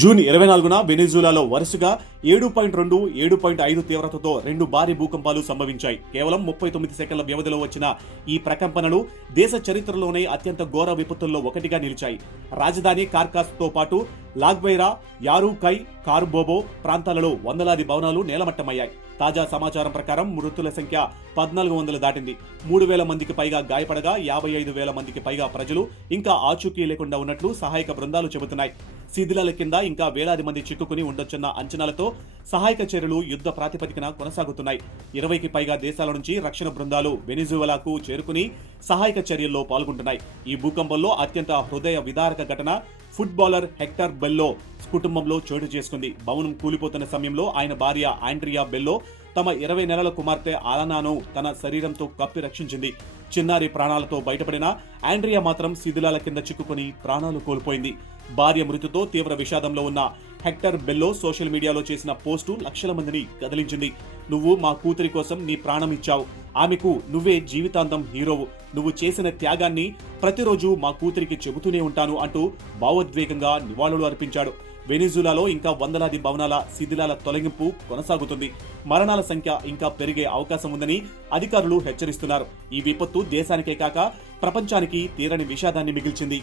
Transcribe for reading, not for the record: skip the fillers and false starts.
June 24న వెనిజులాలో వరుసగా 7.2, 7.5 తీవ్రతతో 2 భారీ భూకంపాలు సంభవించాయి. కేవలం 39 సెకన్ల వ్యవధిలో వచ్చిన ఈ ప్రకంపనలు దేశ చరిత్రలోనే అత్యంత ఘోర విపత్తుల్లో ఒకటిగా నిలిచాయి. రాజధాని కార్కాస్తో పాటు లాగ్వైరా, యారుకై, కార్బోబో ప్రాంతాలలో వందలాది భవనాలు నేలమట్టమయ్యాయి. తాజా సమాచారం ప్రకారం మృతుల సంఖ్య 1400 దాటింది. 3000 మందికి పైగా గాయపడగా 55,000 మందికి పైగా ప్రజలు ఇంకా ఆచూకీ లేకుండా ఉన్నట్లు సహాయక బృందాలు చెబుతున్నాయి. శిథిలాల కింద ఇంకా వేలాది మంది చిక్కుకుని ఉండొచ్చన్న అంచనాలతో సహాయక చర్యలు యుద్ధ ప్రాతిపదికన కొనసాగుతున్నాయి. 20కి పైగా దేశాల నుంచి రక్షణ బృందాలు వెనిజువలాకు చేరుకుని సహాయక చర్యల్లో పాల్గొంటున్నాయి. ఈ భూకంపంలో అత్యంత హృదయ విదారక ఘటన ఫుట్బాలర్ హెక్టర్ బెల్లో కుటుంబంలో చోటు చేసుకుంది. భవనం కూలిపోతున్న సమయంలో ఆయన భార్య ఆండ్రియా బెల్లో తమ 20 నెలల కుమార్తె ఆలనాను తన శరీరంతో కప్పి రక్షించింది. చిన్నారి ప్రాణాలతో బయటపడిన ఆండ్రియా మాత్రం శిథిలాల కింద చిక్కుకుని ప్రాణాలు కోల్పోయింది. భార్య మృతితో తీవ్ర విషాదంలో ఉన్న హెక్టర్ బెల్లో సోషల్ మీడియాలో చేసిన పోస్టు లక్షల మందిని కదిలించింది. నువ్వు మా కూతురి కోసం నీ ప్రాణం ఇచ్చావు. ఆమెకు నువ్వే జీవితాంతం హీరోవు. నువ్వు చేసిన త్యాగాన్ని ప్రతిరోజు మా కూతురికి చెబుతూనే ఉంటాను అంటూ భావోద్వేగంగా నివాళులు అర్పించాడు. వెనిజులాలో ఇంకా వందలాది భవనాల శిథిలాల తొలగింపు కొనసాగుతుంది. మరణాల సంఖ్య ఇంకా పెరిగే అవకాశం ఉందని అధికారులు హెచ్చరిస్తున్నారు. ఈ విపత్తు దేశానికే కాక ప్రపంచానికి తీరని విషాదాన్ని మిగిల్చింది.